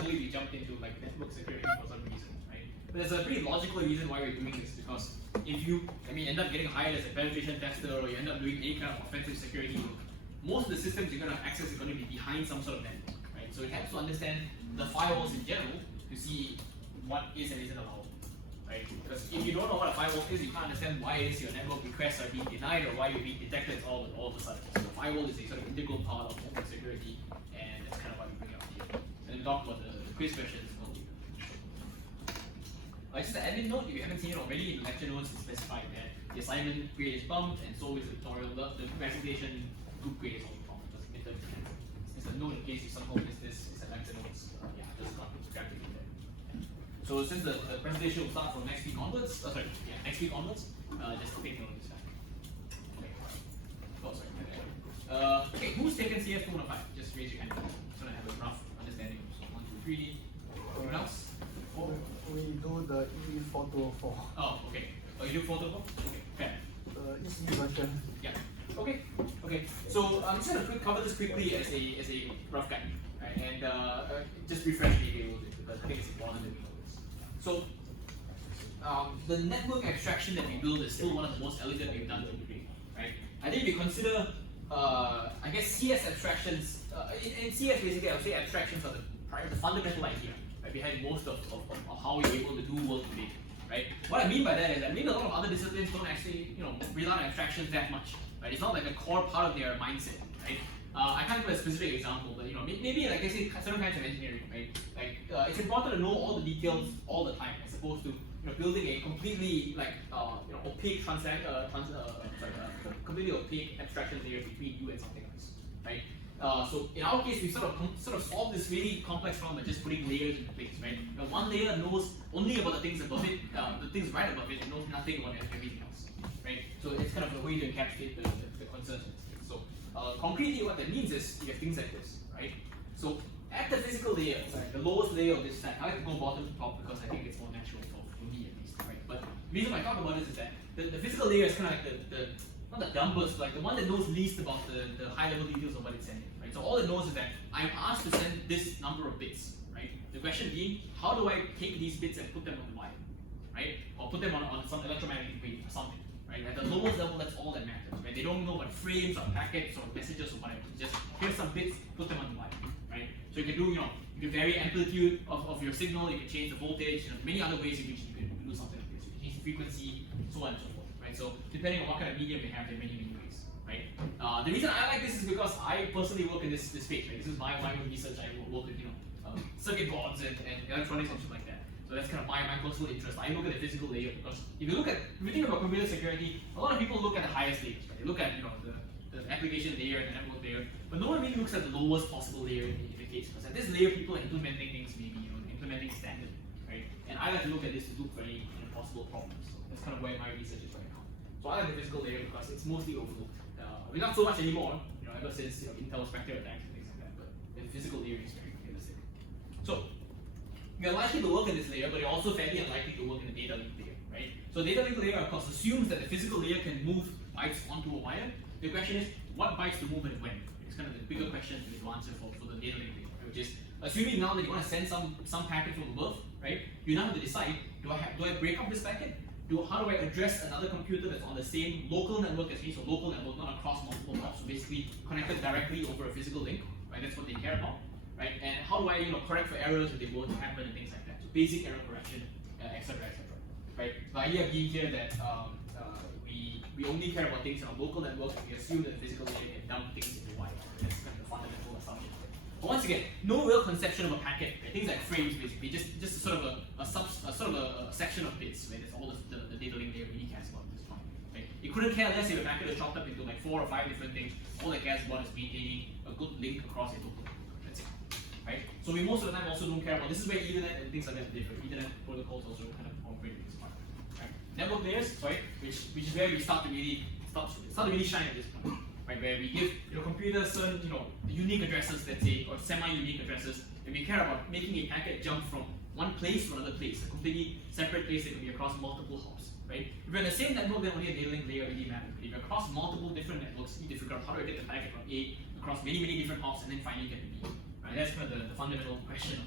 suddenly we jumped into like network security for some reason, right? But there's a pretty logical reason why we're doing this, because if you, end up getting hired as a penetration tester, or you end up doing any kind of offensive security work, most of the systems you're going to access is going to be behind some sort of network, right? So it helps to understand the firewalls in general to see what is and isn't allowed, right? Because if you don't know what a firewall is, you can't understand why it is your network requests are being denied or why you're being detected all of a sudden. So the firewall is a sort of integral part of network security, and that's kind of why we bring it up here. And then talk about the quiz questions. Just an admin note, if you haven't seen it already, in the lecture notes it's specified that the assignment grade is bumped, and so is the tutorial. The presentation group grade is also bumped because midterm is cancelled. It's a note in case you somehow missed this. It's a lecture notes. Just got subtracted in there. So since the presentation will start from next week onwards, next week onwards, just take note of this fact. Okay. Oh, sorry. Okay, who's taken CS 215? Just raise your hand. So I have a rough understanding. So 1, 2, 3. Anyone else? We do the E4204. Oh, okay. Oh, you do 424? Okay, fair. The EC version. Yeah. Okay. Okay. So I'm just gonna cover this quickly as a rough guide, right? And just refresh me a little bit because I think it's important that we know this. So the network abstraction that we build is still one of the most elegant we've done to date, right? I think we consider, I guess, CS abstractions. In CS, basically, I would say abstractions are the fundamental idea behind most of how we're able to do work today, right? What I mean by that is that maybe a lot of other disciplines don't actually, rely on abstractions that much, right? It's not like a core part of their mindset, right? I can't give a specific example, but maybe like I say, certain kinds of engineering, right? Like it's important to know all the details all the time, as opposed to building a completely opaque completely opaque abstraction layer between you and something else, right? So in our case, we sort of solve this really complex problem by just putting layers into place, right? One layer knows only about the things above it, the things right above it, and knows nothing about everything else, right? So it's kind of a way to encapsulate the concerns. So concretely, what that means is you get things like this, right? So at the physical layer, right, the lowest layer of this stack, I like to go bottom to top because I think it's more natural for me at least, right? But the reason I talk about this is that the physical layer is kind of like not the dumbest, like the one that knows least about the high level details of what it's sending, right? So all it knows is that I'm asked to send this number of bits, right? The question being, how do I take these bits and put them on the wire, right? Or put them on some electromagnetic wave or something, right? At the lowest level, that's all that matters, right? They don't know what frames or packets or messages or whatever. Just here's some bits, put them on the wire, right? So you can do, you can vary amplitude of your signal, you can change the voltage, many other ways in which you can do something like this. You can change the frequency, so on and so forth. Right? So depending on what kind of medium they have, there are many ways, right? The reason I like this is because I personally work in this space, right? This is my own research. I work with circuit boards and electronics and stuff like that. So that's kind of my personal interest. I look at the physical layer because if you think about computer security, a lot of people look at the highest layers, right? They look at the application layer and the network layer, but no one really looks at the lowest possible layer in the case. Because at this layer, people are implementing things, maybe implementing standard, right? And I like to look at this to look for any possible problems. So that's kind of where my research is right now. So I like the physical layer because it's mostly overlooked. Not so much anymore, ever since Intel Spectre attacks and things like that. But the physical layer is very realistic. So we are likely to work in this layer, but you're also fairly unlikely to work in the data link layer, right? So data link layer, of course, assumes that the physical layer can move bytes onto a wire. The question is, what bytes to move and when? It's kind of the bigger question to answer for the data link layer, which is assuming now that you want to send some packet from above, right? You now have to decide, do I break up this packet? How do I address another computer that's on the same local network as me? So local network, not across multiple hops, so basically connected directly over a physical link, right? That's what they care about, right? And how do I correct for errors if they were to happen and things like that? So basic error correction, etc., right? The idea being here that we only care about things on a local network, and we assume that the physical layer can dump things into wire. That's kind of the fundamental assumption. But once again, no real conception of a packet. Right? Things like frames, basically, just sort of a section of bits. Right? That's all the data link layer really cares about at this point. Right? It couldn't care less if a packet is chopped up into like 4 or 5 different things. All it cares about is maintaining a good link across a local network. That's it. Right? So we most of the time also don't care about. This is where Ethernet and things like that are different. Ethernet protocols also kind of operate at this point. Right? Network layers, which is where we start to really shine at this point. Right, where we give computers certain unique addresses, let's say, or semi-unique addresses, and we care about making a packet jump from one place to another place, a completely separate place that can be across multiple hops. Right? If we're in the same network, then only a data link layer really matters. If you're across multiple different networks, you need to figure out how to get the packet from A across many different hops and then finally get to B. Right? That's kind of the fundamental question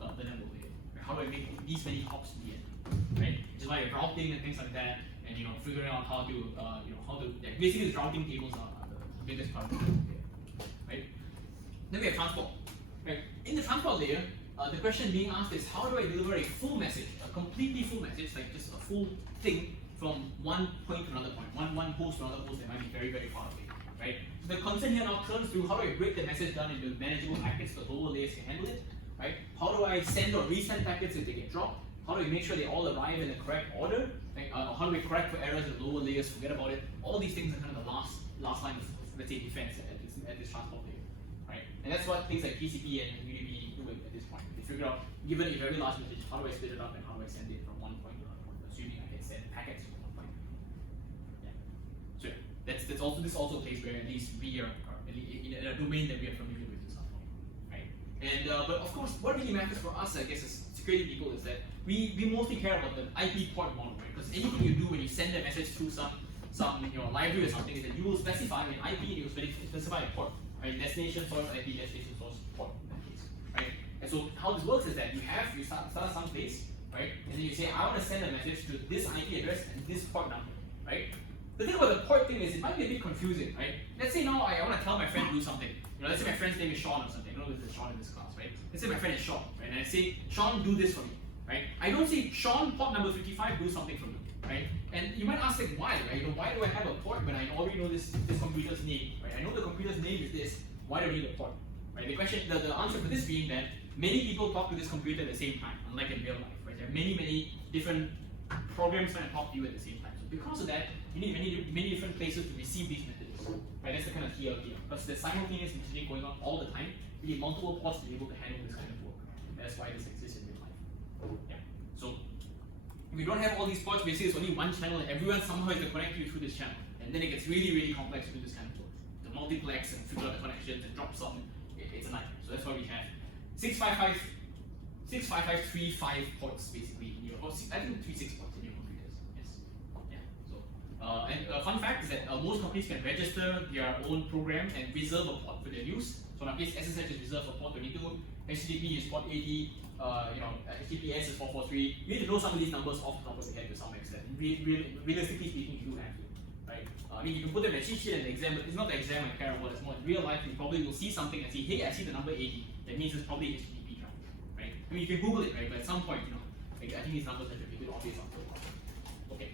of the network layer. Right? How do I make these many hops in the end? Right? Which is why routing and things like that, and figuring out how to basically the routing tables are the biggest part of the network layer. Right? Then we have transport. Right? In the transport layer, the question being asked is how do I deliver a full message, a completely full message, like just a full thing from one point to another point, one host to another host that might be very, very far away. Right? So the concern here now turns to how do I break the message down into manageable packets so the lower layers can handle it. Right? How do I send or resend packets if they get dropped? How do we make sure they all arrive in the correct order? Right? How do we correct for errors in lower layers, forget about it? All these things are kind of the last line of, let's say, defense at this transport layer. Right? And that's what things like TCP and UDP do at this point. They figure out, given a very large message, how do I split it up and how do I send it from one point to another point, assuming I can send packets from one point. Yeah. So this is also a place where at least we are in a domain that we are familiar with at some point. Right? And but of course, what really matters for us, I guess, as security people is that we mostly care about the IP port model, right? Because anything you do when you send a message through some library or something is that you will specify an IP and you will specify a port. Right? Destination source IP, destination source port in that case. Right? And so how this works is that you start at some place, right? And then you say, I want to send a message to this IP address and this port number, right? The thing about the port thing is it might be a bit confusing, right? Let's say now I want to tell my friend to do something. Let's say my friend's name is Sean or something. I know there's Sean in this class, right? Let's say my friend is Sean, right? And I say, Sean, do this for me, right? I don't say, Sean, port number 55, do something for me, right? And you might ask, like, why, right? Why do I have a port when I already know this computer's name, right? I know the computer's name is this. Why do I need a port? Right? The answer for this being that many people talk to this computer at the same time, unlike in real life, right? There are many different programs trying to talk to you at the same time. So because of that, you need many different places to receive these messages. Right? That's the kind of key idea. Because there's simultaneous messaging going on all the time. We need multiple ports to be able to handle this kind of work. That's why this exists in real life. Yeah. So if we don't have all these ports, basically it's only one channel and everyone somehow has to connect you through this channel. And then it gets really, really complex to do this kind of work. The multiplex and figure out the connections and drop some, it's a nightmare. So that's why we have 65535 ports basically in your, I think 36 ports in your computers. Yes. Yeah. So and fun fact is that most companies can register their own program and reserve a port for their use. So in our case, SSH is reserved for port 22, HTTP is port 80, HTTPS is 443. You need to know some of these numbers off the top of your head to some extent. Realistically speaking, you do have to. Right? I mean, you can put them in a cheat sheet and the exam, but it's not the exam I care about, it's more in real life, you probably will see something and see, hey, I see the number 80. That means it's probably HTTP traffic, right? I mean, you can Google it, right? But at some point, like, I think these numbers are a bit obvious after a while. Okay,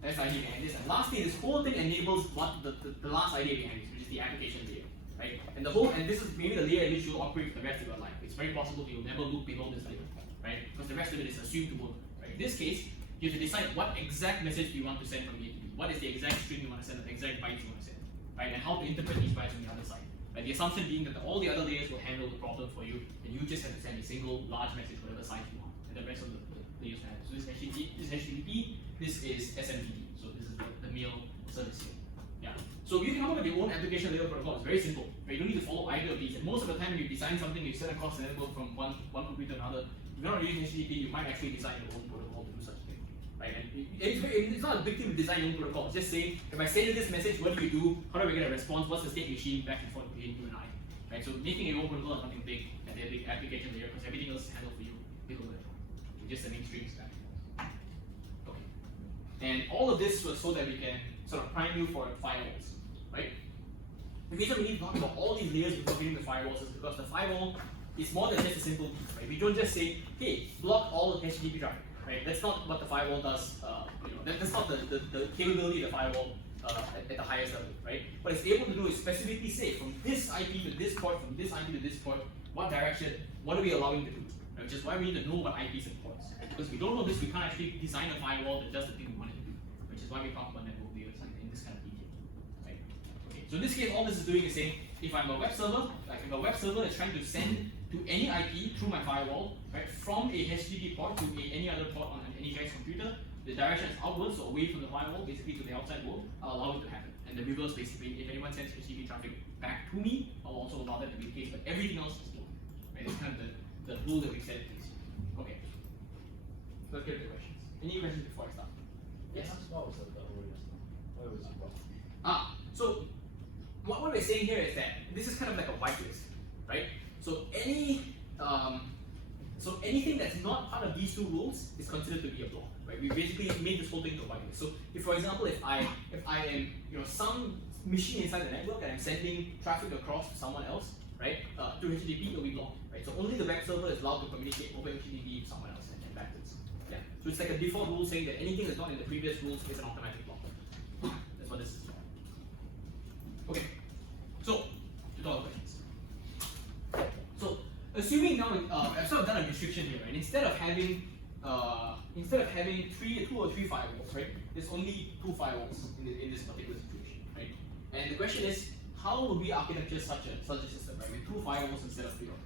that's the idea behind this. And lastly, this whole thing enables what the last idea behind this, which is the application layer, right? And this is maybe the layer in which you'll operate for the rest of your life. It's very possible you'll never look below this layer, right? Because the rest of it is assumed to work, right? In this case, you have to decide what exact message do you want to send from A to B. What is the exact string you want to send, the exact bytes you want to send, right? And how to interpret these bytes on the other side. Right? The assumption being that all the other layers will handle the problem for you, and you just have to send a single large message, whatever size you want, and the rest of the layers will handle. So this is HTTP, this is SMTP. So this is the mail service here. Yeah. So you can come up with your own application layer protocol. It's very simple. Right? You don't need to follow either of these. And most of the time, when you design something, you send across the network from one computer to another. If you're not using HTTP, you might actually design your own protocol to do such a thing. Right? And it's not a big thing to design your own protocol. Just say, if I send you this message, what do you do? How do I get a response? What's the state machine back and forth between you and I? Right? So making your own protocol is something big and a big application layer because everything else is handled for you. Just the mainstream stack. Okay. And all of this was so that we can sort of prime you for firewalls. Right? The reason we need to talk about all these layers before getting the firewalls is because the firewall is more than just a simple piece, right? We don't just say, hey, block all the HTTP traffic, right? That's not what the firewall does. That's not the capability of the firewall at the highest level, right? What it's able to do is specifically say from this IP to this port, from this IP to this port, what direction, what are we allowing to do? Right? Which is why we need to know what IPs and ports. Because if we don't know this, we can't actually design a firewall that does the thing we want it to do. Which is why we talk about network layers in this kind of detail, right? Okay. So in this case, all this is doing is saying, if I'm a web server, like if a web server is trying to send to any IP through my firewall, right, from a HTTP port to any other port on any guy's computer, the direction is outwards, so away from the firewall, basically to the outside world, I'll allow it to happen. And the reverse, basically, if anyone sends HTTP traffic back to me, I'll also allow that to be the case, but everything else is blocked. Right? It's kind of the rule that we set in place. Okay. Let's get to the questions. Any questions before I start? Yes? What was the Why was it So what we're saying here is that this is kind of like a whitelist, right? So anything that's not part of these two rules is considered to be a block, right? We basically made this whole thing to a whitelist. So if, for example, if I am some machine inside the network and I'm sending traffic across to someone else, right? To HTTP, it'll be blocked, right? So only the web server is allowed to communicate over HTTP with someone else and backwards. Yeah. So it's like a default rule saying that anything that's not in the previous rules is an automatic block. That's what this is. Okay. So tutorial questions. So assuming now I've sort of done a restriction here, right? Instead of having two or three firewalls, right? There's only two firewalls in this particular situation, right? And the question is, how would we architecture such a system, right? With two firewalls instead of three or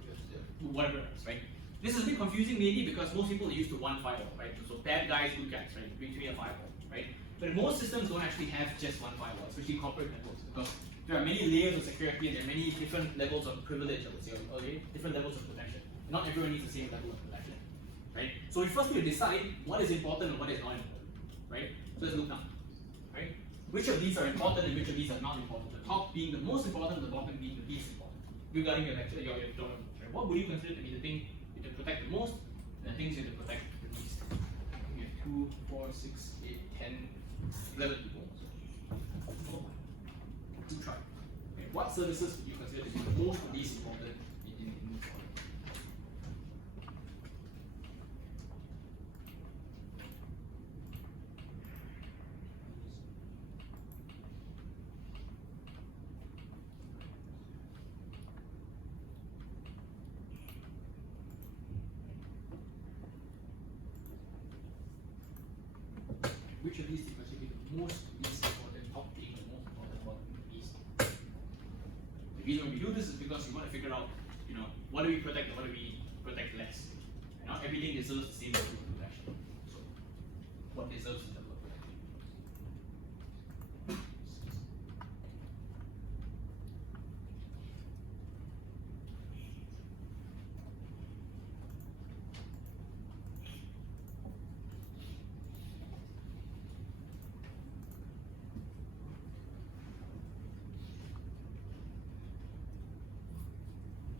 whatever else, right? This is a bit confusing maybe because most people are used to one firewall, right? So bad guys, good guys, right? Between a firewall, right? But most systems don't actually have just one firewall, especially corporate networks, because there are many layers of security and there are many different levels of privilege, I would say, or different levels of protection. And not everyone needs the same level of protection, right? So we first need to decide what is important and what is not important, right? So let's look now, right? Which of these are important and which of these are not important? The top being the most important, the bottom being the least important. Regarding your lecture, your donor, right? What would you consider to be the thing you have to protect the most and the things you have to protect the least? We have 2, 4, 6, 8, 10, 11 people. Do try. Okay. What services would you consider to be the most or least important in this order? Which of these do you consider to be the most least important, top being the most important, bottom being the least? The reason we do this is because we want to figure out, what do we protect and what do we protect less? And not everything deserves the same level of protection. So, what deserves the level of protection?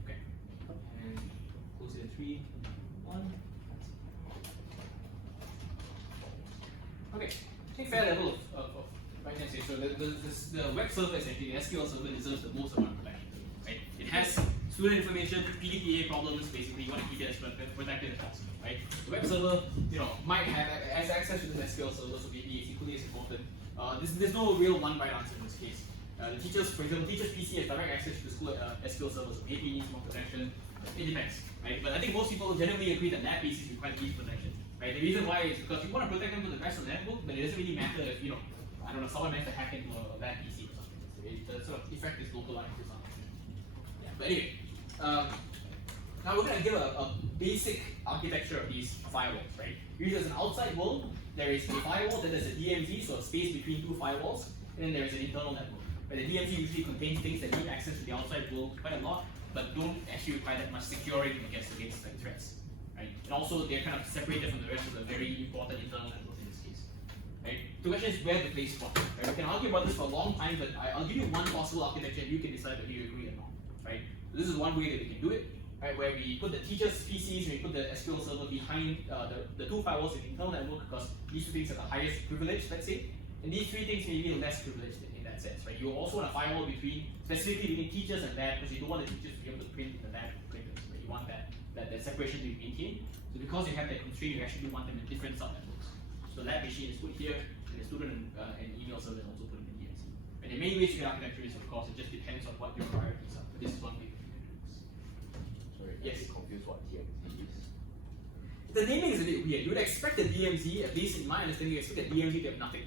Okay. And close it in 3, 1. Okay. I think fair level of right hand say. So the web server essentially, the SQL server deserves the most amount of protection. Right? It has student information, PDPA problems, basically you want to keep it as protected as possible, right? The web server, might have access to this SQL server, so maybe it's equally as important. There's no real one right answer in this case. The teachers, for example, teachers PC has direct access to the school SQL server, so maybe needs more protection. It depends, right? But I think most people generally agree that lab PCs require least protection, right? The reason why is because you want to protect them to the rest of the network, but it doesn't really matter if I don't know, someone managed to hack into a lab PC or something. So the sort of effect is localized to some extent. Yeah. But anyway, now we're gonna give a basic architecture of these firewalls, right? Usually there's an outside world, there is a firewall, then there's a DMZ, so a space between two firewalls, and then there is an internal network. Right? The DMZ usually contains things that need access to the outside world quite a lot, but don't actually require that much securing against like threats. Right? And also they're kind of separated from the rest of the very important internal network in this case. Right? The question is where to place what. Right? We can argue about this for a long time, but I'll give you one possible architecture and you can decide whether you agree or not. Right? So this is one way that we can do it. Right, where we put the teachers' PCs and we put the SQL server behind the two firewalls in the internal network because these two things are the highest privilege, let's say, and these three things may be less privileged in that sense, right? You also want a firewall specifically between teachers and lab because you don't want the teachers to be able to print in the lab printers, right? You want that separation to be maintained. So because you have that constraint, you actually want them in different subnetworks. So lab machine is put here, and the student and email server is also put in the DMZ. And there are many ways you can architecture this, of course, it just depends on what your priorities are. But this is one way. Yes. Confused what DMZ is. The naming is a bit weird. You would expect the DMZ, at least in my understanding, you expect the DMZ to have nothing,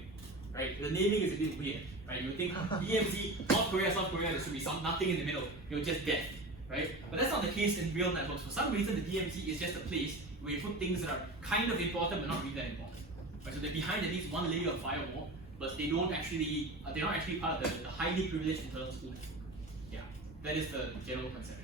right? The naming is a bit weird, right? You would think DMZ, North Korea, South Korea, there should be nothing in the middle. You're just death, right? But that's not the case in real networks. For some reason, the DMZ is just a place where you put things that are kind of important but not really that important. Right? So they're behind at least one layer of firewall, but they're not actually part of the highly privileged internal school network. Yeah, that is the general conception.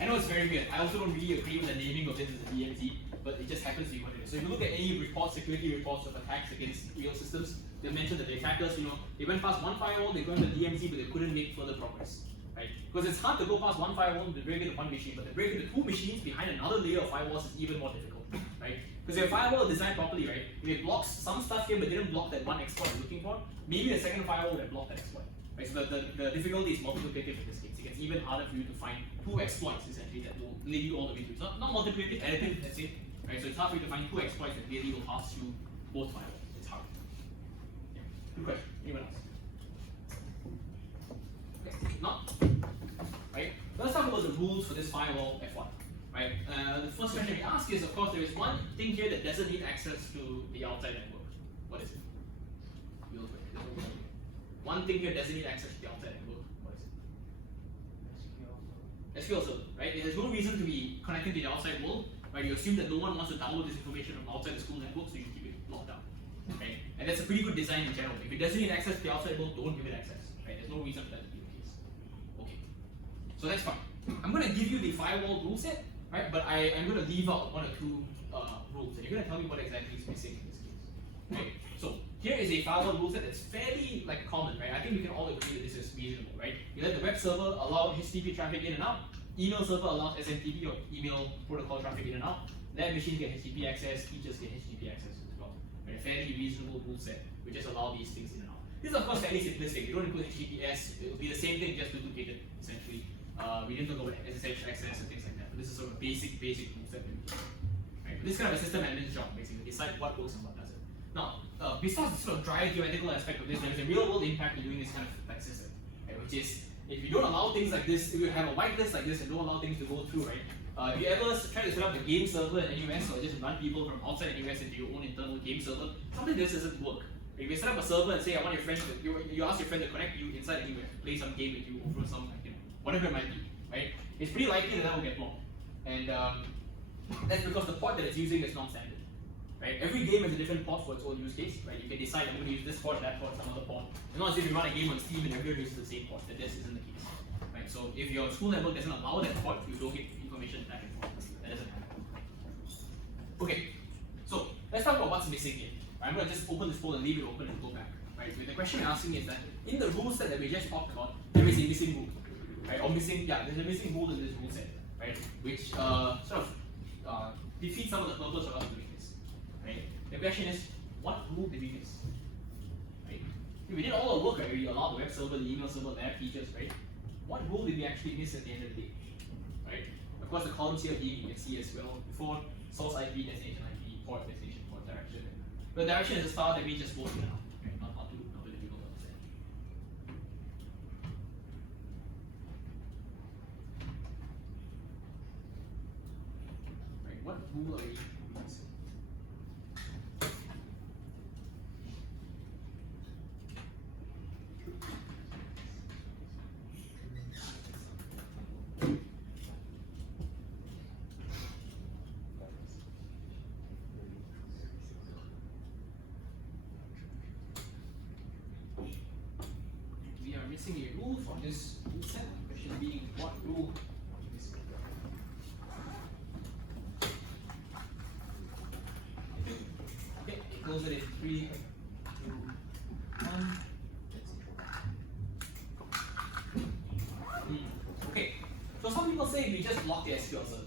I know it's very weird. I also don't really agree with the naming of this as a DMZ, but it just happens to be what it is. So if you look at any reports, security reports of attacks against real systems, they mention that the attackers, they went past one firewall, they got into the DMZ, but they couldn't make further progress. right? Because it's hard to go past one firewall to break into one machine, but to break into two machines behind another layer of firewalls is even more difficult, right? Because your firewall is designed properly, right? If it blocks some stuff here but didn't block that one exploit you're looking for, maybe the second firewall would have blocked that exploit. Right? So the difficulty is multiplicative in this case. It gets even harder for you to find two exploits essentially that will lead you all the way through. It's not multiplicative, additive, let's say. Right? So it's hard for you to find two exploits that really will pass through both firewalls. It's hard. Yeah. Good question. Anyone else? Okay. Not? Right? Let's talk about the rules for this firewall F1. Right? The first question we ask is, of course, there is one thing here that doesn't need access to the outside network. What is it? Real quick. One thing here doesn't need access to the outside network. What is it? SQL server, right? There's no reason to be connected to the outside world, right? You assume that no one wants to download this information from outside the school network, so you keep it locked down, right? And that's a pretty good design in general. If it doesn't need access to the outside world, don't give it access, right? There's no reason for that to be the case. Okay, so that's fine. I'm going to give you the firewall rule set, right? But I'm going to leave out one or two rules, and you're going to tell me what exactly is missing in this case, right? So here is a firewall rule set that's fairly common, right? I think we can all agree that this is reasonable, right? You let the web server allow HTTP traffic in and out. Email server allows SMTP or email protocol traffic in and out. Lab machines get HTTP access. Teachers get HTTP access as well. Right? A fairly reasonable rule set. We just allow these things in and out. This is of course fairly simplistic. You don't include HTTPS. It will be the same thing, just duplicated essentially. We didn't talk about SSH access and things like that. But this is sort of a basic rule set. Right? This is kind of a system admin's job, basically decide what works and what doesn't. Now, besides the sort of dry theoretical aspect of this, there is a real world impact in doing this kind of system, right? Which is, if you don't allow things like this, if you have a whitelist like this and don't allow things to go through, right? If you ever try to set up a game server in NUS or just run people from outside NUS into your own internal game server, something like this doesn't work. If you set up a server and say, I want your friend to, you ask your friend to connect you inside NUS, play some game with you over some, whatever it might be, right? It's pretty likely that will get blocked. And that's because the port that it's using is non-standard. Right? Every game has a different port for its own use case, right? You can decide I'm going to use this port, that port, some other port. It's not as if you run a game on Steam and everyone uses the same port. That this isn't the case, right? So if your school network doesn't allow that port, you don't get information back and forth. That doesn't happen. Okay, so let's talk about what's missing here. I'm going to just open this poll and leave it open and go back. Right? So the question you're asking is that in the rule set that we just talked about, there is a missing rule, right? Or missing, there's a missing rule in this rule set, right? Which sort of defeats some of the purpose of us doing this. Right? The question is, what rule did we miss? Right? We did all the work, right? We allowed the web server, the email server, lab features, right? What rule did we actually miss at the end of the day? Right? Of course, the columns here being you can see as well before source IP, destination IP, port, destination, port, direction. The direction is a star that we just work it out. Right? Not too difficult to understand. Right? What rule are we missing? We are missing a rule for this rule set. Question being, what rule are we missing? Okay, it goes in 3, 2, 1. Okay, so some people say we just block the SQL server,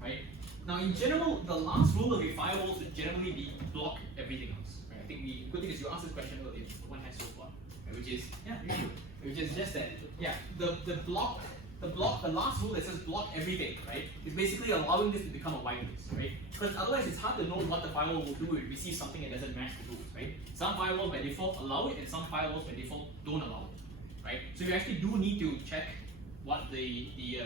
right? Now, in general, the last rule of a firewall should generally be block everything else. Right? I think the good thing is you asked this question earlier, one has so far, right? Which is which is just that, the last rule that says block everything, right, is basically allowing this to become a whitelist, right? Because otherwise it's hard to know what the firewall will do if it receives something that doesn't match the rules, right? Some firewalls by default allow it, and some firewalls by default don't allow it, right? So you actually do need to check what you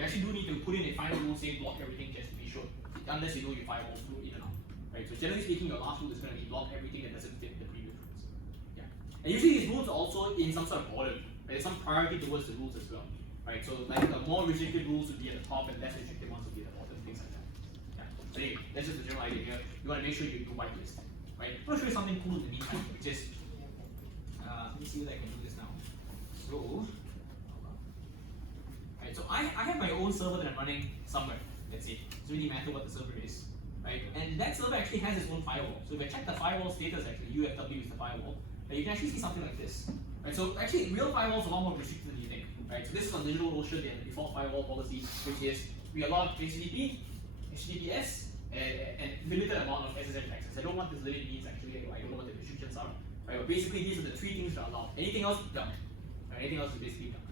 actually do need to put in a final rule saying block everything just to be sure, unless you know your firewall through in and out, right? So generally speaking, your last rule is going to be block everything that doesn't fit the previous rules. Yeah, and usually these rules are also in some sort of order. Right? There's some priority towards the rules as well, right? So like the more restricted rules would be at the top, and less restricted ones would be at the bottom, things like that. Yeah. So anyway, that's just the general idea here. You want to make sure you do whitelist, right? I'm going to show you something cool in the meantime, which is let me see if I can do this now. So. Right, so I have my own server that I'm running somewhere, let's say. It doesn't really matter what the server is, right? And that server actually has its own firewall. So if I check the firewall status, actually, UFW is the firewall, you can actually see something like this. Right, so actually, real firewalls are a lot more restricted than you think. right? So this is on DigitalOcean, their default firewall policy, which is we allow HTTP, HTTPS, and limited amount of SSH access. I don't know what this limit means actually. I don't know what the restrictions are. Right? But basically, these are the three things that are allowed. Anything else, dump. Right? Anything else is basically dump.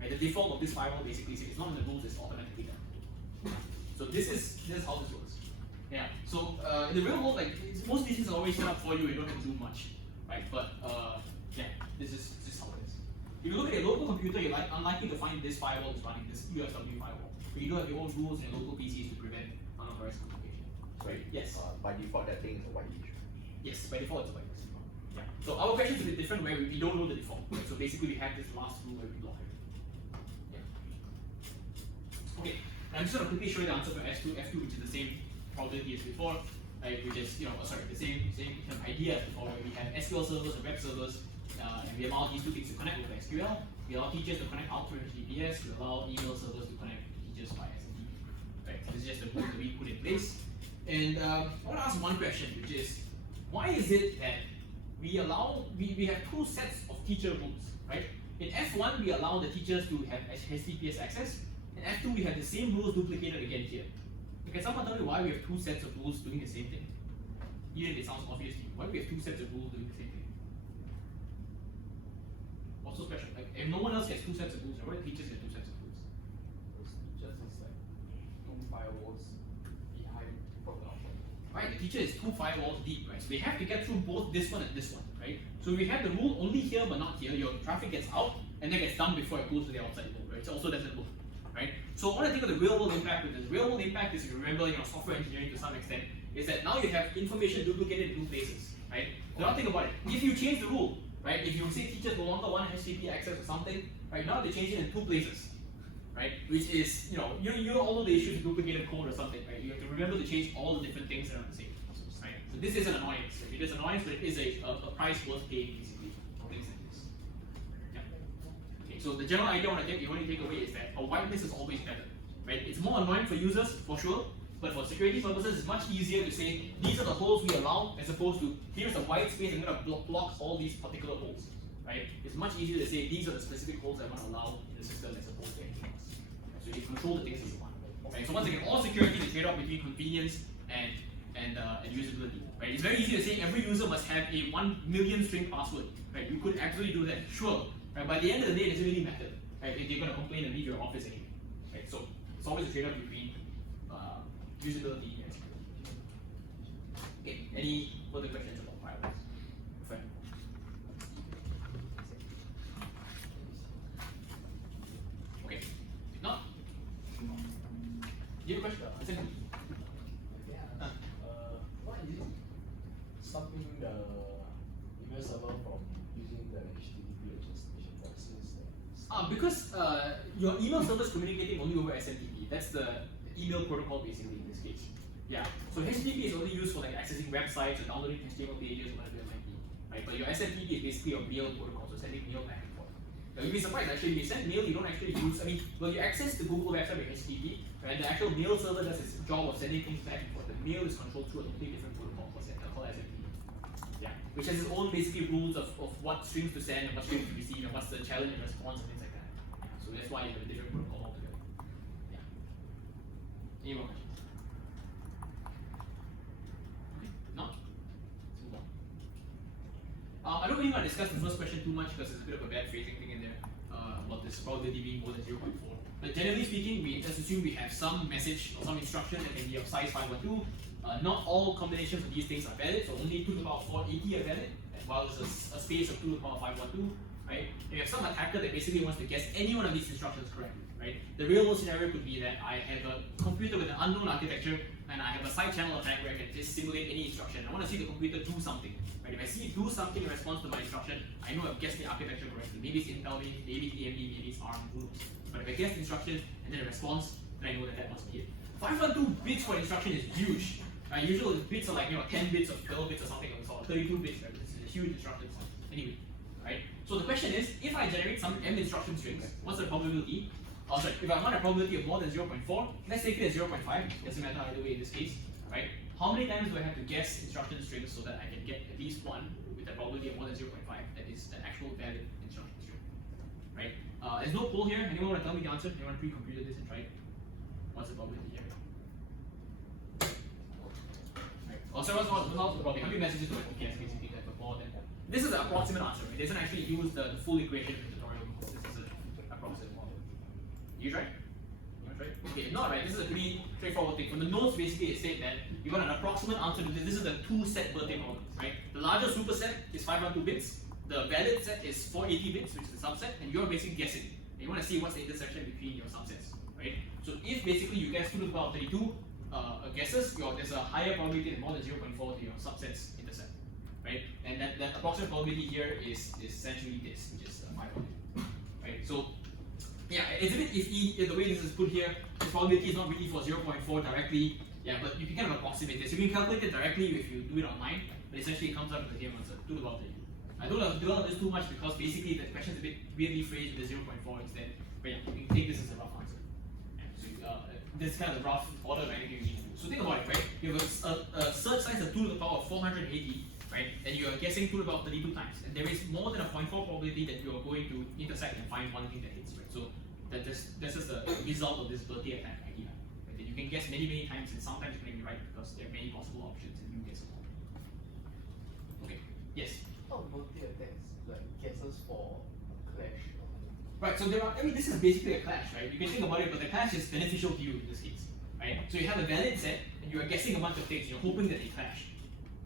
Right? The default of this firewall basically is if it's not in the rules, it's automatically done. So this is how this works. Yeah. So in the real world, like most of these things are always set up for you. You don't have to do much, right? But yeah, this is how it is. If you look at your local computer, you're unlikely to find this firewall is running this UFW firewall. But you do have your own rules in your local PCs to prevent unauthorized communication. Right? Yes. By default, that thing is a white issue. Yes. By default, it's a white list. Yeah. So our question is a bit different where we don't know the default. Right? So basically, we have this last rule where we block it. Yeah. Okay. I'm just going to quickly show you the answer for F2, which is the same probability as before, right? Which is, the same kind of idea as before, where we have SQL servers and web servers, and we allow these two things to connect with SQL. We allow teachers to connect out through HTTPS. We allow email servers to connect teachers via SMTP. Right? So this is just the rule that we put in place. And I want to ask one question, which is, why is it that we have two sets of teacher rules, right? In F1, we allow the teachers to have HTTPS access. In F2, we have the same rules duplicated again here. Can someone tell me why we have two sets of rules doing the same thing? Even if it sounds obvious to you, why do we have two sets of rules doing the same thing? What's so special? Like, if no one else has two sets of rules, why do teachers have two sets of rules? Just is like two firewalls behind from the outside. Right, the teacher is two firewalls deep, right? So they have to get through both this one and this one, right? So we have the rule only here but not here. Your traffic gets out and then gets done before it goes to the outside world, right? So also doesn't work. Right? So what I think of the real world impact with this, real world impact is, if you remember, software engineering to some extent, is that now you have information duplicated in two places, right? So now think about it. If you change the rule, right? If you say teachers no longer want HTTP access or something, right? Now they change it in two places, right? Which is, you know all of the issues of duplicated code or something, right? You have to remember to change all the different things that are the same, right? So this is an annoyance. It is annoyance, but it is a price worth paying, basically, for things like this. Yeah. So the general idea you want to take away is that a whitelist is always better, right? It's more annoying for users, for sure, but for security purposes, it's much easier to say, these are the holes we allow, as opposed to, here's a white space, I'm going to block all these particular holes, right? It's much easier to say, these are the specific holes I want to allow in the system, as opposed to anything else. So you control the things that you want, right? So once again, all security is a trade-off between convenience and usability, right? It's very easy to say every user must have a 1 million string password, right? You could actually do that, sure. Right? By the end of the day, it doesn't really matter, right? If they're going to complain and leave your office anyway, right? So it's always a trade-off between usability and security. Okay, any further questions about firewalls? Fine. Okay, if not, do you have a question? Second. What is stopping the email server from using the HTTP destination port since Because your email server is communicating only over SMTP. That's the email protocol basically in this case. Yeah. So HTTP is only used for like accessing websites or downloading HTML pages or whatever it might be. Right? But your SMTP is basically your mail protocol, so sending mail back and forth. Now you'd be surprised actually, if you send mail, you don't actually use, you access the Google website with HTTP, right? The actual mail server does its job of sending things back and forth. The mail is controlled through a completely different protocol called SMTP. Yeah. Which has its own basically rules of what strings to send and what strings to receive and what's the challenge and response and things like that. Yeah. So that's why you have a different protocol altogether. Yeah. Any more questions? Okay. No? Let's move on. I don't really want to discuss the first question too much because there's a bit of a bad phrasing thing in there about this probability being more than 0.4. But generally speaking, we just assume we have some message or some instruction that can be of size 512. Not all combinations of these things are valid, so only 2 to the power 480 are valid, while there's a space of 2 to the power 512, right? And you have some attacker that basically wants to guess any one of these instructions correctly, right? The real world scenario could be that I have a computer with an unknown architecture and I have a side channel attack where I can just simulate any instruction. I want to see the computer do something, right? If I see it do something in response to my instruction, I know I've guessed the architecture correctly. Maybe it's Intel, maybe it's AMD, maybe it's ARM, who knows. But if I guess the instruction and then a response, then I know that must be it. 512 bits for instruction is huge. Usually bits are like 10 bits or 12 bits or something, or 32 bits, right? This is a huge instruction set. Anyway, right? So the question is, if I generate some m instruction strings, what's the probability? If I want a probability of more than 0.4, let's take it as 0.5. Doesn't matter either way in this case, right? How many times do I have to guess instruction strings so that I can get at least one with a probability of more than 0.5 that is an actual valid instruction string? right? There's no poll here. Anyone want to tell me the answer? Anyone pre-computed this and tried? What's the probability here? Right. Oh, so what's the probability? How many messages do I guess basically that more than? This is the approximate answer, right? It doesn't actually use the full equation in the tutorial. This is an approximate model. You try? Right? Okay, not right. This is a pretty straightforward thing. From the notes, basically, it said that you got an approximate answer to this. This is the two-set birthday problem, right? The larger superset is 512 bits. The valid set is 480 bits, which is the subset, and you're basically guessing. And you want to see what's the intersection between your subsets, right? So if basically you guess 2 to the power of 32 guesses, there's a higher probability than more than 0.4 to your subsets intercept, right? And that approximate probability here is essentially this, which is 500, right? So yeah, it's a bit iffy the way this is put here. The probability is not really for 0.4 directly. Yeah, but you can kind of approximate this. You can calculate it directly if you do it online, but essentially it comes out with the same answer, 2 to the power of 32. I don't have to dwell on this too much because basically the question is a bit weirdly phrased with the 0.4 instead. But yeah, you can take this as a rough answer. Yeah, so this is kind of the rough order of anything you need to do. So think about it, right? You have a search size of 2 to the power of 480, right? And you are guessing 2 to the power of 32 times. And there is more than a 0.4 probability that you are going to intersect and find one thing that hits, right? So this is the result of this birthday attack idea. Right? That you can guess many, many times and sometimes you can be right because there are many possible options and you guess them all. Okay, yes? How birthday attacks like guesses for a clash? Right, so there are, this is basically a clash, right? You can think about it, but the clash is beneficial to you in this case, right? So you have a valid set, and you are guessing a bunch of things, you're hoping that they clash,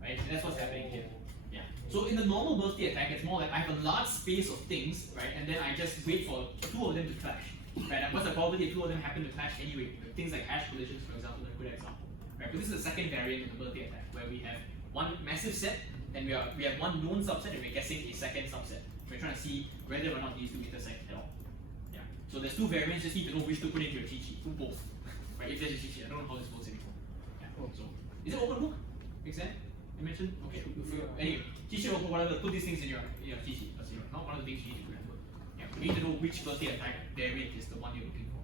right? And that's what's happening here. Yeah. So in the normal birthday attack, it's more like I have a large space of things, right? And then I just wait for 2 of them to clash, right? And what's the probability if 2 of them happen to clash anyway? Things like hash collisions, for example, are a good example, right? But this is the second variant in the birthday attack, where we have one massive set, and we have one known subset, and we're guessing a second subset. We're trying to see whether or not these two intersect at all. Yeah. So there's 2 variants. Just need to know which to put into your cheat sheet. Put both. Right? If there's a cheat sheet, I don't know how this works anymore. Yeah. So is it open book? Exam? You mentioned? Okay. Anyway, cheat sheet open. Whatever. Put these things in your cheat sheet. That's not one of the things you need to remember. Yeah. We need to know which birthday attack variant is the one you're looking for.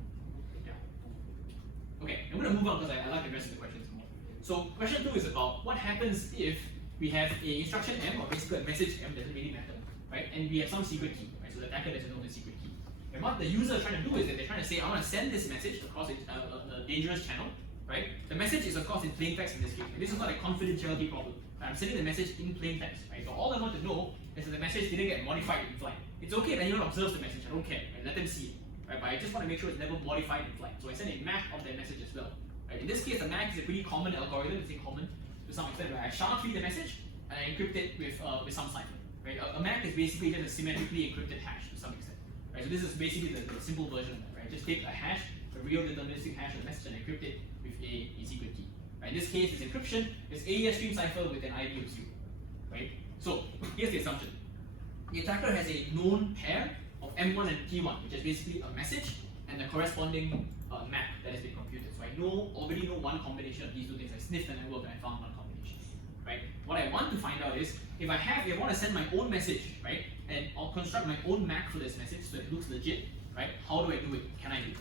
Yeah. Okay. I'm gonna move on because I like the rest of the questions more. So question 2 is about what happens if we have a instruction M, or basically a message M, doesn't really matter, right? And we have some secret key, right? So the attacker doesn't know the secret key. And what the user is trying to do is that they're trying to say, I want to send this message across a dangerous channel, right? The message is of course in plain text in this case. And this is not a confidentiality problem. I'm sending the message in plain text, right? So all I want to know is that the message didn't get modified in flight. It's okay if anyone observes the message, I don't care, right? Let them see it, right? But I just want to make sure it's never modified in flight. So I send a MAC of that message as well, right? In this case, a MAC is a pretty common algorithm. It's common to some extent, where I SHA-3 the message and I encrypt it with some cipher. Right? A MAC is basically just a symmetrically encrypted hash to some extent. Right? So this is basically the simple version of that. Right? Just take a hash, a real deterministic hash of the message, and encrypt it with a secret key. Right? In this case, it's encryption. It's AES stream cipher with an ID of 0. Right? So here's the assumption: the attacker has a known pair of M1 and T1, which is basically a message and the corresponding MAC that has been computed. So I already know one combination of these 2 things. I sniffed the network and I found one combination. Right? What I want to find out is if I want to send my own message, right, and I'll construct my own MAC for this message so it looks legit, right? How do I do it? Can I do it?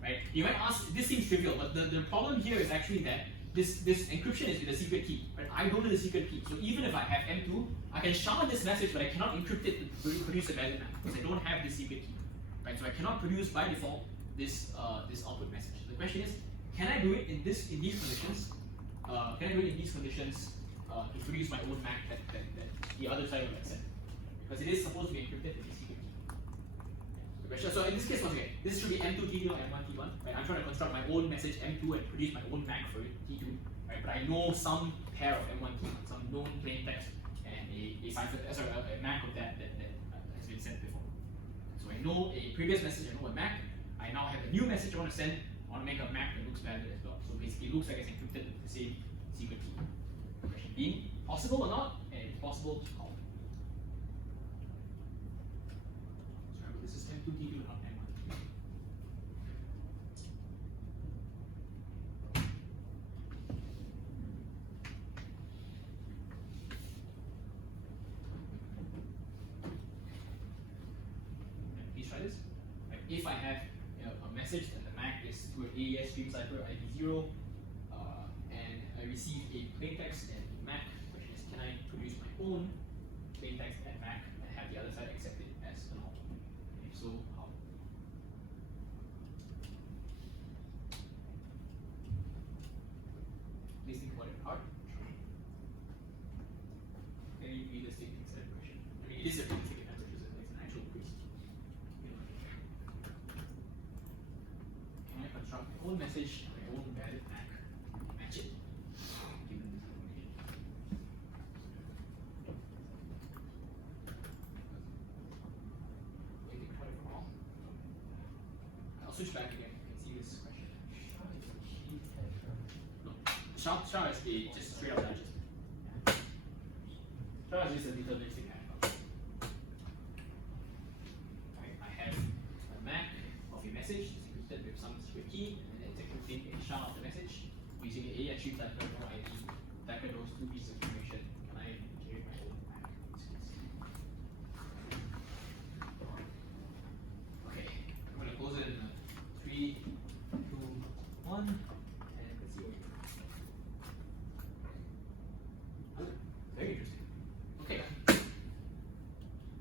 Right? You might ask, this seems trivial, but the problem here is actually that this encryption is with a secret key, right? I don't know the secret key, so even if I have M2, I can SHA this message, but I cannot encrypt it to produce a valid MAC because I don't have the secret key, right? So I cannot produce by default this output message. The question is, can I do it in these conditions? Can I do it in these conditions? To produce my own MAC that the other side will accept. Because it is supposed to be encrypted with a secret key. The question, so in this case, once again, this should be M2 T2 or M1 T1. Right? I'm trying to construct my own message M2 and produce my own MAC for it, T2. Right? But I know some pair of M1 T1, some known plain text, and a cipher, a MAC of that has been sent before. So I know a previous message, I know a MAC. I now have a new message I want to send. I want to make a MAC that looks valid as well. So basically, it looks like it's encrypted with the same secret key. Being possible or not, and it's possible to call. So remember, this is M2 T2, not M1. Please try this. Right. If I have a message and the MAC is through an AES stream cipher ID 0, and I receive a plaintext and MAC, which is can I produce my own plaintext and MAC and have the other side accept it as the normal? If so, Please think about it hard. Can you read the statement instead of question? I mean, it is a realistic message, isn't it? It's an actual quiz. Can I construct my own message, my own valid Mac, match it, given this information? Waiting for it from all. I'll switch back again. You can see this question. No, SHA is just straight up matches. SHA is just a deterministic hash. I have a MAC of a message executed with some secret key, and then executing a SHA of the message using an AES stream cipher, no ID. Cipher those two pieces of information. Can I generate my own MAC? Okay, I'm gonna close it in 3, 2, 1, and let's see what we get. Oh, very interesting. Okay.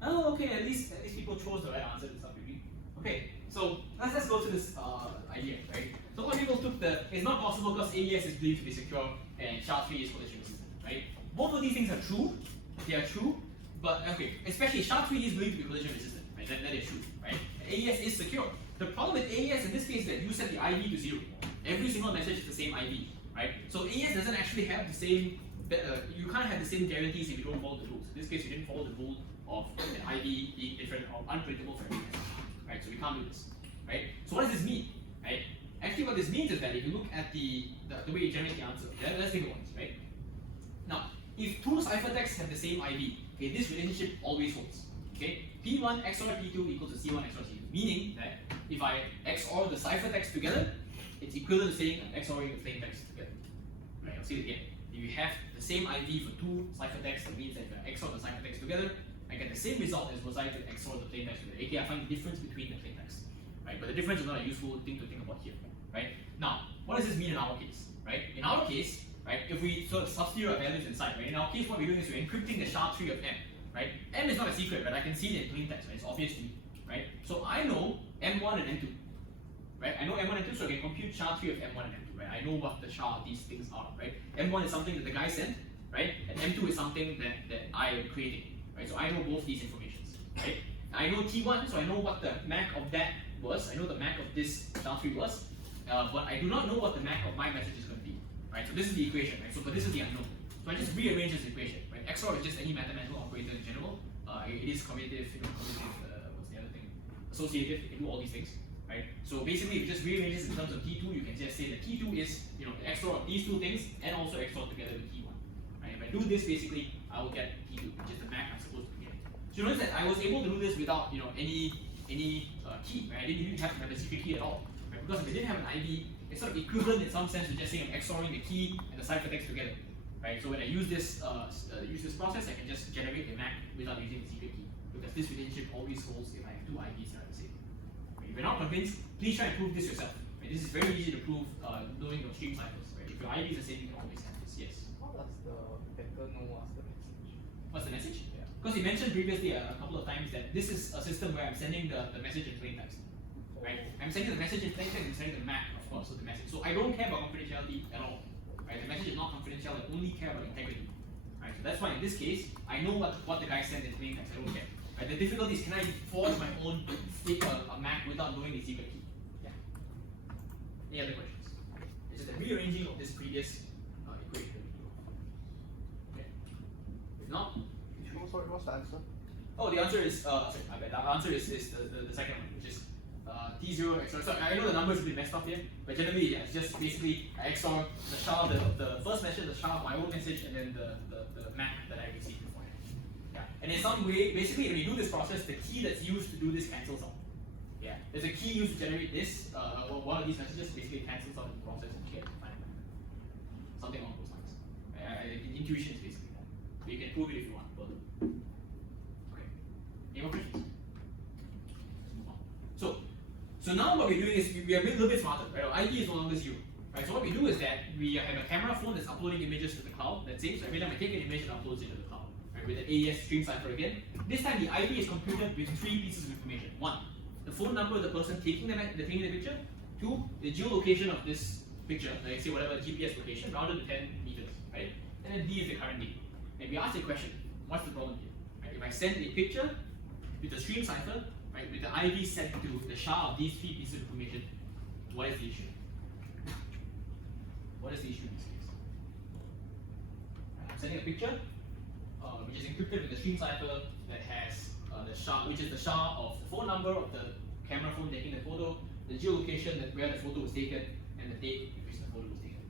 Oh, okay. At least people chose the right answer to some degree. Okay, so let's go to this idea, right? So what people took it's not possible because AES is believed to be secure and SHA-3 is collision resistant, right? Both of these things are true. They are true, but okay, especially SHA-3 is believed to be collision resistant, right? That is true, right? And AES is secure. The problem with AES in this case is that you set the IV to 0. Every single message is the same IV, right? So AES doesn't actually have the same. You can't have the same guarantees if you don't follow the rules. In this case, you didn't follow the rule of an IV being different or unpredictable for every message, right? So we can't do this, right? So what does this mean, right? Actually, what this means is that if you look at the way you generate the answer, okay, let's think about this, right? Now, if two ciphertexts have the same IV, okay, this relationship always holds, okay? P1 XOR P2 equals to C1 XOR C2, meaning that if I XOR the ciphertext together, it's equivalent to saying I'm XORing the plain text together, right? I'll say it again. If you have the same IV for two ciphertexts, that means that if I XOR the ciphertext together, I get the same result as was I to XOR the plain text together. Okay, I find the difference between the plain text, right? But the difference is not a useful thing to think about here, right? Now, what does this mean in our case, right? In our case, right, if we sort of substitute our values inside, right? In our case, what we're doing is we're encrypting the SHA-3 of M, right? M is not a secret, right? I can see it in plain text, right? It's obvious to me, right? So I know M1 and M2, right? I know M1 and M2, so I can compute SHA-3 of M1 and M2, right? I know what the SHA of these things are, right? M1 is something that the guy sent, right? And M2 is something that I am creating, right? So I know both these informations, right? I know T1, so I know what the MAC of that was. I know the MAC of this SHA-3 was, but I do not know what the MAC of my message is going to be, right? So this is the equation, right? So but this is the unknown. So I just rearrange this equation, right? XOR is just any mathematical operator in general. It is commutative, what's the other thing? Associative. It can do all these things, right? So basically, if you just rearrange this in terms of T2, you can just say that T2 is, the XOR of these two things and also XOR together with T1, right? If I do this, basically, I will get T2, which is the MAC I'm supposed to get. So you notice that I was able to do this without, any key, right? I didn't even have to have a secret key at all, right? Because if I didn't have an IV, it's sort of equivalent in some sense to just saying I'm XORing the key and the ciphertext together, right? So when I use this process, I can just generate the MAC without using the secret key, because this relationship always holds if I have two IVs that are the same. Right? If you're not convinced, please try and prove this yourself. Right? This is very easy to prove knowing your stream cycles. Right? If your IV is the same, you can always have this. Yes. How does the attacker know what's the message? What's the message? Yeah. Because you mentioned previously a couple of times that this is a system where I'm sending the message in plain text. Right? I'm sending the message in plain text and sending the MAC, of course, of the message. So I don't care about confidentiality at all. Right? The message is not confidential, I only care about integrity. Right? So that's why in this case, I know what the guy sent in plain text, I don't care. Right? The difficulty is, can I forge my own a MAC without knowing the secret key? Yeah. Any other questions? It's just a rearranging of this previous equation. Okay. If not, Sorry, what's the answer? oh, the answer is sorry, my bad. The answer is the second one, which is T0 XOR. So I know the numbers will be messed up here, but generally, yeah, it's just basically I XOR the SHA of the first message, the SHA of my own message, and then the MAC that I received beforehand. Yeah. And in some way, basically, when you do this process, the key that's used to do this cancels out. Yeah. There's a key used to generate this. One of these messages basically cancels out the process and get final MAC. Something along those lines. Intuition is basically that. So you can prove it if you want. But okay. Any more questions? Let's move on. So now what we're doing is we are a little bit smarter, right? Our ID is no longer 0. Right? So what we do is that we have a camera phone that's uploading images to the cloud, let's say. So every time I take an image, it uploads it to the cloud. Right? With the AES stream cipher again. This time the ID is computed with 3 pieces of information. 1, the phone number of the person taking the picture. 2, the geolocation of this picture, like say whatever GPS location, rounded to 10 meters, right? And then D is the current date. And we ask the question, what's the problem here? Right? If I send a picture with the stream cipher, right, with the IV set to the SHA of these three pieces of information, what is the issue? What is the issue in this case? I'm sending a picture, which is encrypted with the stream cipher that has the SHA, which is the SHA of the phone number of the camera phone taking the photo, the geolocation that where the photo was taken, and the date in which the photo was taken.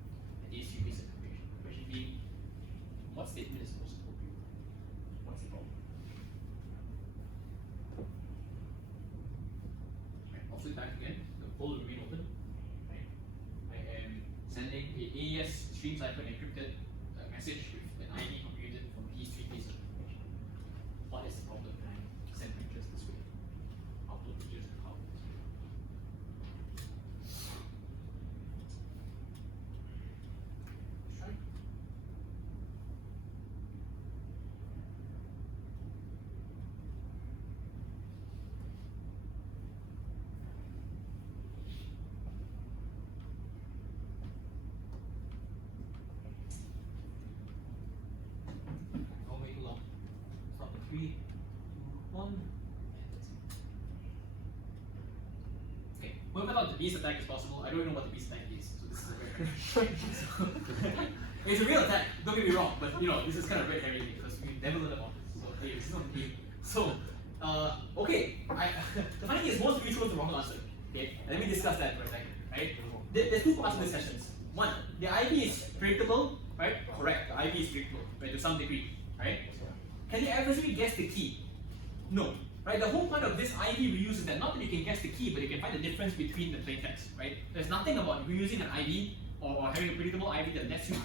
And these three pieces of information. The question being, what statement is most appropriate? What's the problem? Right, I'll flip back again. The poll will remain open. Right. I am sending a AES stream cipher encrypted message with an ID computed from these three pieces of information. What is the problem when I send pictures this way? Upload pictures and cloud. Try. Don't wait too long. Stop in 3, 2, 1, and that's it. Okay, whoever thought the beast attack is possible, I don't even know what the beast attack is, so this is a very it's a real attack, don't get me wrong, but you know, this is kind of red herring because we never learned about this. So hey, this is not the game. So okay, the funny thing is most of you chose the wrong answer. Okay, let me discuss that for a second, right? There's two parts of this sessions. One, the IV is predictable, right? Correct, the IV is predictable, right, to some degree, right? Can the adversary guess the key? No. Right? The whole point of this IV reuse is that not that you can guess the key, but you can find the difference between the plaintext, right? There's nothing about reusing an IV or having a predictable IV that lets you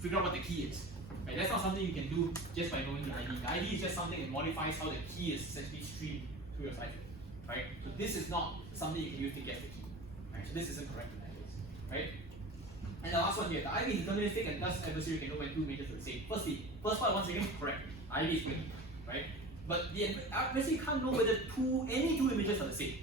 figure out what the key is. Right? That's not something you can do just by knowing the IV. The IV is just something that modifies how the key is essentially streamed through your cipher. Right? So this is not something you can use to guess the key. Right? So this isn't correct in that case. Right? And the last one here, the IV is deterministic and thus adversary can know when two images are the same. Firstly, first part once again correct. IV is good. Right? But the adversary can't know whether any two images are the same.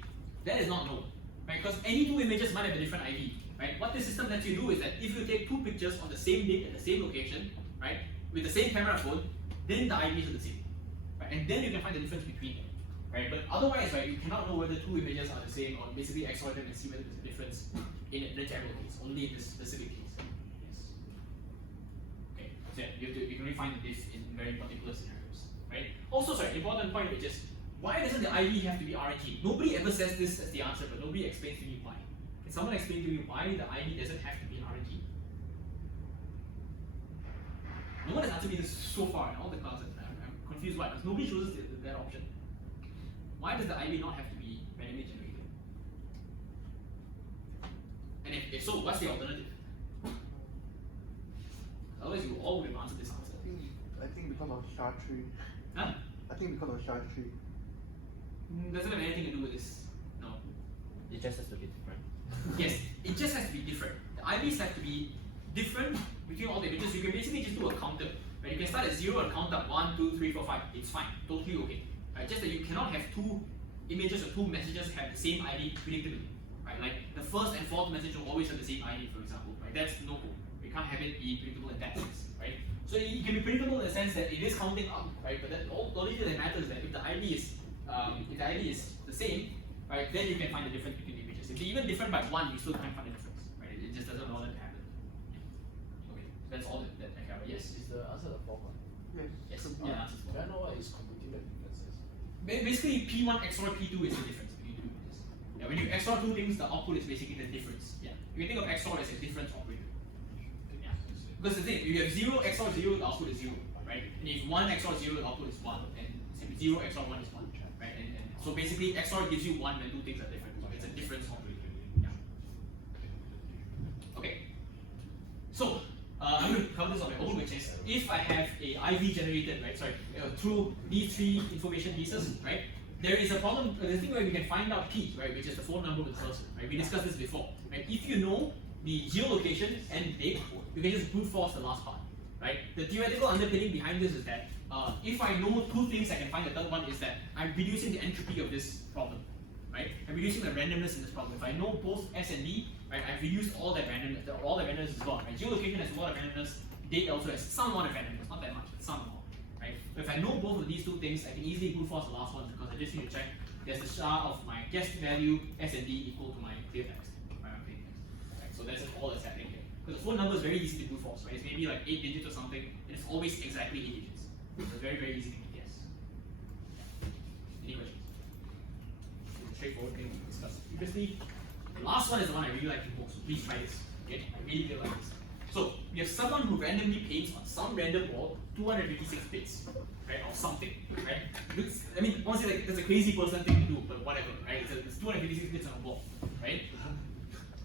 That is not known. Right? Because any two images might have a different IV. Right? What this system lets you do is that if you take two pictures on the same date at the same location, right, with the same camera phone, then the IVs are the same. Right? And then you can find the difference between them. Right? But otherwise, right, you cannot know whether two images are the same or basically XOR them and see whether there's a difference in the general case, only in this specific case. Yes. Okay, so yeah, you can only find this in very particular scenarios. Right? Also, sorry, important point which is, why doesn't the IV have to be RNG? Nobody ever says this as the answer, but nobody explains to me why. Can someone explain to me why the IV doesn't have to be RNG? No one has answered me this so far in all the classes. I'm confused why, because nobody chooses that option. Why does the IV not have to be randomly generated? And if so, what's the alternative? Otherwise, you all would have answered this answer. I think because of SHA-3. Huh? I think because of SHA-3. Doesn't have anything to do with this. No. It just has to be different. Yes, it just has to be different. The IVs have to be different between all the images. You can basically just do a counter. Right? You can start at 0 and count up 1, 2, 3, 4, 5. It's fine, totally okay. Right? Just that you cannot have two images or two messages have the same ID predictably. Right? Like the first and fourth message will always have the same ID, for example. Right? That's no go. We can't have it be predictable in that sense. Right? So it can be predictable in the sense that it is counting up. Right? But that all only thing that matters is that if the ID is the same, right, then you can find the difference between the images. If they're even different by 1, you still can't find the difference. Right? It just doesn't allow that to happen. Okay, that's all that I care about. Yes. Is the answer the fourth one? Yes. Yes. Should be. Yeah, answers May I know what is computing the differences? Basically, P1 XOR P2 is the difference between two images. Yeah, when you XOR two things, the output is basically the difference. Yeah. You can think of XOR as a difference operator. Yeah. Because the thing, if you have 0 XOR 0, the output is 0. Right? And if 1 XOR 0, the output is 1. And 0 XOR 1 is 1. Right? And so basically, XOR gives you 1 when two things are different. So it's a difference operator. Yeah. Okay. So, I'm going to cover this on my own, which is if I have a IV generated, right, through these three information pieces, right, there is a problem, there's a thing where we can find out P, right, which is the phone number with the person, right, we discussed this before, right, if you know the geolocation and date, you can just brute force the last part, right. The theoretical underpinning behind this is that if I know two things, I can find the third one is that I'm reducing the entropy of this problem, right, I'm reducing the randomness in this problem. If I know both S and D, right? I've reused all that randomness. All the randomness is gone. Right? Geolocation has a lot of randomness. Date also has some amount of randomness, not that much, but some amount. Right? But if I know both of these two things, I can easily brute force the last one because I just need to check there's the SHA of my guessed value S and D equal to my clear text. Right? So that's all that's happening here. Because the phone number is very easy to brute force, right? It's maybe like 8 digits or something, and it's always exactly 8 digits. So it's very, very easy to guess. Any questions? It's a straightforward thing to discuss. Previously, the last one is the one I really like the most, so please try this. Okay? I really feel like this. So we have someone who randomly paints on some random wall 256 bits, right, of something, right? I mean, honestly, like that's a crazy person thing to do, but whatever, right? It's 256 bits on a wall, right?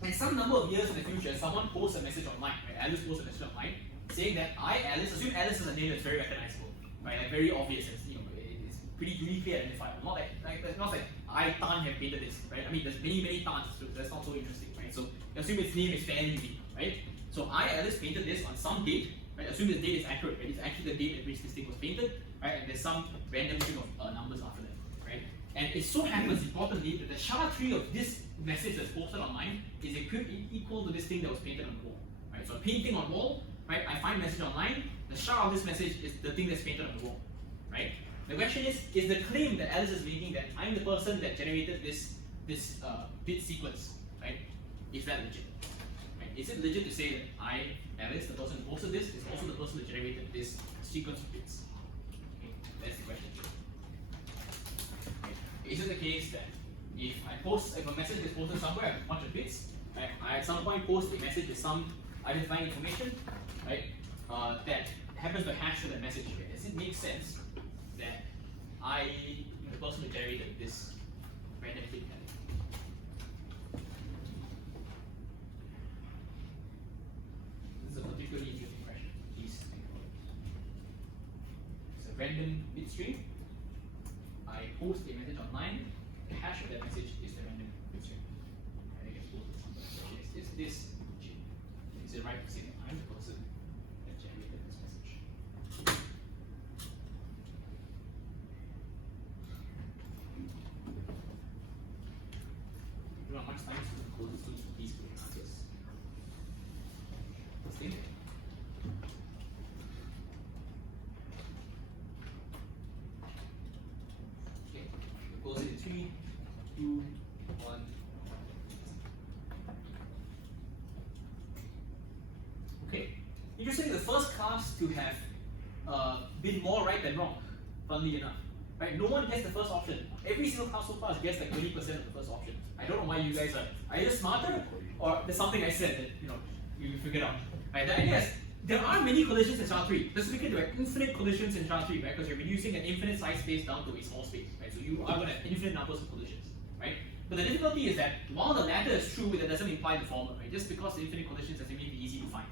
And some number of years in the future, someone posts a message online, right? Alice posts a message online saying that Alice, assume Alice is a name that's very recognizable, right? Like very obvious, it's, it's pretty uniquely identifiable. Not like I Tan have painted this, right? I mean, there's many Tans, so that's not so interesting, right? So assume its name is fairly unique, right? So I, Alice, painted this on some date, right? Assume this date is accurate, right? It's actually the date at which this thing was painted, right? And there's some random string of numbers after that, right? And it so happens, importantly, that the SHA-tree of this message that's posted online is equal to this thing that was painted on the wall, right? So a painting on wall, right? I find message online, the SHA of this message is the thing that's painted on the wall, right? The question is the claim that Alice is making that I'm the person that generated this bit sequence, right? Is that legit? Is it legit to say that I, Alice, the person who posted this, is also the person who generated this sequence of bits? Okay, that's the question. Okay. Is it the case that if a message is posted somewhere, I have a bunch of bits, right? I at some point post a message with some identifying information, right? That happens to hash to that message. Right? Does it make sense that I, the person who generated this random bit value? This is a particularly interesting question. Please think about it. It's a random bit stream. I post a message online. The hash of that message is the random bit stream. And I can post it somewhere. Is this legit? Is it right to say that I'm the person that generated this message? You don't have much time to close this to please put your answers. Let's think. Okay, we'll close it in 3, 2, 1. Okay, interestingly, the first class to have been more right than wrong, funnily enough. Right? No one guessed the first option. Every single class so far has guessed like 20% of the first option. I don't know why you guys are you smarter or there's something I said that you figured out. Right? And yes, there are many collisions in SHA-3. Specifically, there are infinite collisions in SHA-3, right? Because you're reducing an infinite size space down to a small space, right? So you are going to have infinite numbers of collisions, right? But the difficulty is that while the latter is true, that doesn't imply the former, right? Just because the infinite collisions doesn't mean it's easy to find,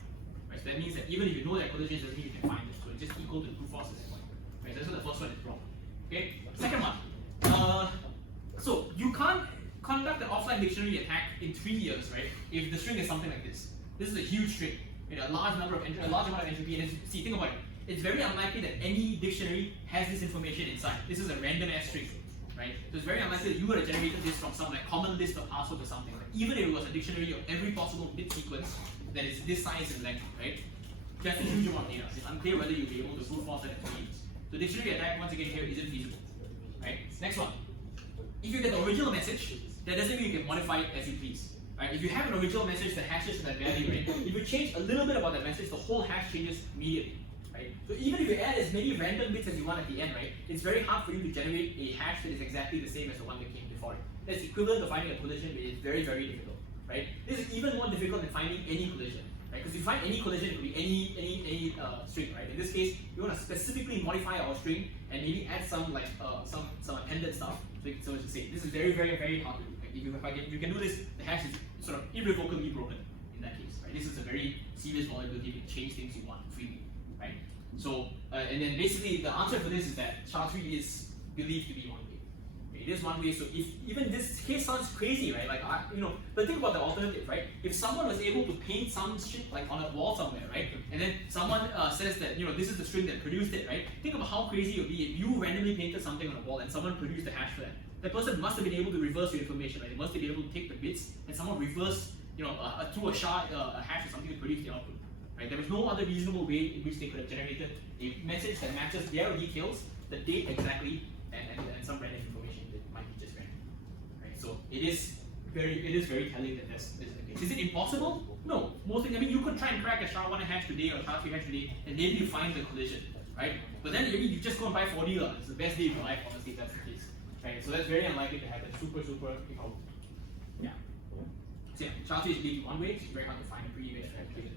right? So that means that even if you know that collisions doesn't mean you can find them. So it's just equal to the brute force at that point, right? So that's why the first one is wrong. Okay. Second one. So you can't conduct an offline dictionary attack in 3 years, right? If the string is something like this. This is a huge string. A large amount of entropy, and see, think about it. It's very unlikely that any dictionary has this information inside. This is a random ass string, right? So it's very unlikely that you would have generated this from some like common list of passwords or something. Right? Even if it was a dictionary of every possible bit sequence that is this size and length, right? That's a huge amount of data. It's unclear whether you'll be able to brute force that in 3 years. So dictionary attack once again here isn't feasible, right? Next one. If you get the original message, that doesn't mean you can modify it as you please. Right? If you have an original message that hashes to that value, right? If you change a little bit about that message, the whole hash changes immediately. Right? So even if you add as many random bits as you want at the end, right? It's very hard for you to generate a hash that is exactly the same as the one that came before it. That's equivalent to finding a collision, but it's very, very difficult. Right? This is even more difficult than finding any collision. Right? Because if you find any collision, it could be any string, right? In this case, we want to specifically modify our string and maybe add some like some appended stuff. So to say, this is very, very, very hard to do. Like if you can do this, the hash is sort of irrevocably broken in that case, right? This is a very serious vulnerability. You can change things you want freely, right? So and then basically the answer for this is that SHA-3 is believed to be one way. Okay, it is one way. So if even this case sounds crazy, right? Like but think about the alternative, right? If someone was able to paint some shit like on a wall somewhere, right? And then someone says that this is the string that produced it, right? Think about how crazy it would be if you randomly painted something on a wall and someone produced a hash for that. That person must have been able to reverse your information, right? They must have been able to take the bits and somehow reverse through a SHA, a hash or something to produce the output. Right? There was no other reasonable way in which they could have generated a message that matches their details, the date exactly, and some random information that might be just random. Right? So it is very telling that this is the case. Is it impossible? No. Most things, I mean, you could try and crack a SHA-1 hash today or SHA-3 hash today, and maybe you find the collision, right? But then maybe you just go and buy 40 lah. It's the best day of your life, honestly, if that's the case. Right? So that's very unlikely to happen. Super improbable. Yeah. So yeah, SHA-3 is believed one way, so it's very hard to find a pre-image for application.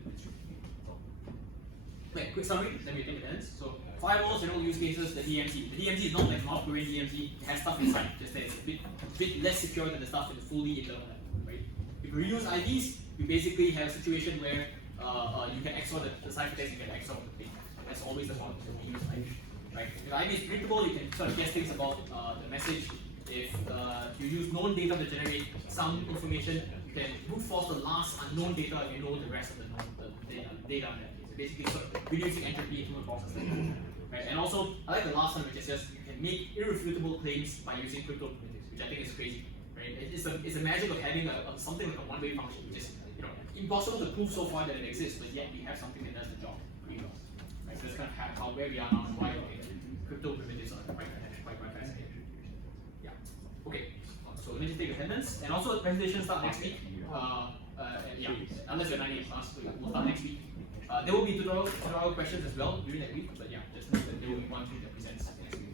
Okay, quick summary, then we take attendance. So firewalls, general use cases, the DMZ. The DMZ is not like North Korean DMZ, it has stuff inside, just that it's a bit less secure than the stuff in the fully internal network, right? If you reuse IDs, you basically have a situation where you can XOR the ciphertext, you can XOR the ping. That's always the problem with reuse ID. Right? If ID is predictable, you can sort of guess things about the message. If you use known data to generate some information, you can brute force the last unknown data if you know the rest of the known data in that case. So basically sort of reducing entropy into a process. Right? And also, I like the last one, which is just you can make irrefutable claims by using crypto primitives, which I think is crazy. Right? It's the magic of having something like a one-way function, which is impossible to prove so far that it exists, but yet we have something that does the job pretty well. Right? So that's kind of how where we are now and why crypto primitives are quite fascinating. Yeah. Okay. So let me just take attendance, and also the presentation start next week. Yeah, unless you're 9 a.m. class, we'll start next week. There will be tutorial questions as well during that week, but yeah, just know that there will be one thing that presents next week.